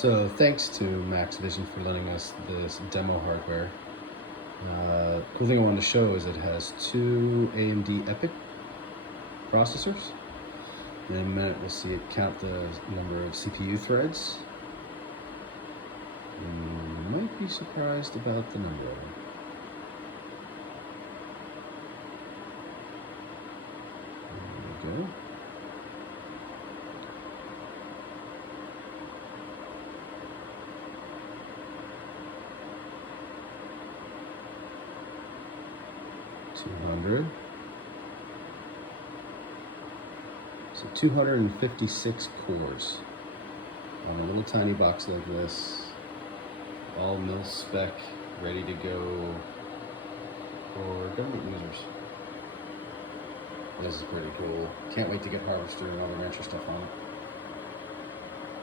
So thanks to MaxVision for lending us this demo hardware. Cool thing I wanted to show is it has two AMD Epyc processors. In a minute we'll see it count the number of CPU threads. You might be surprised about the number of them. There we go. So 256 cores on a little tiny box like this, all mil spec, ready to go for government users. This is pretty cool. Can't wait to get Harvester and all the rancher stuff on it.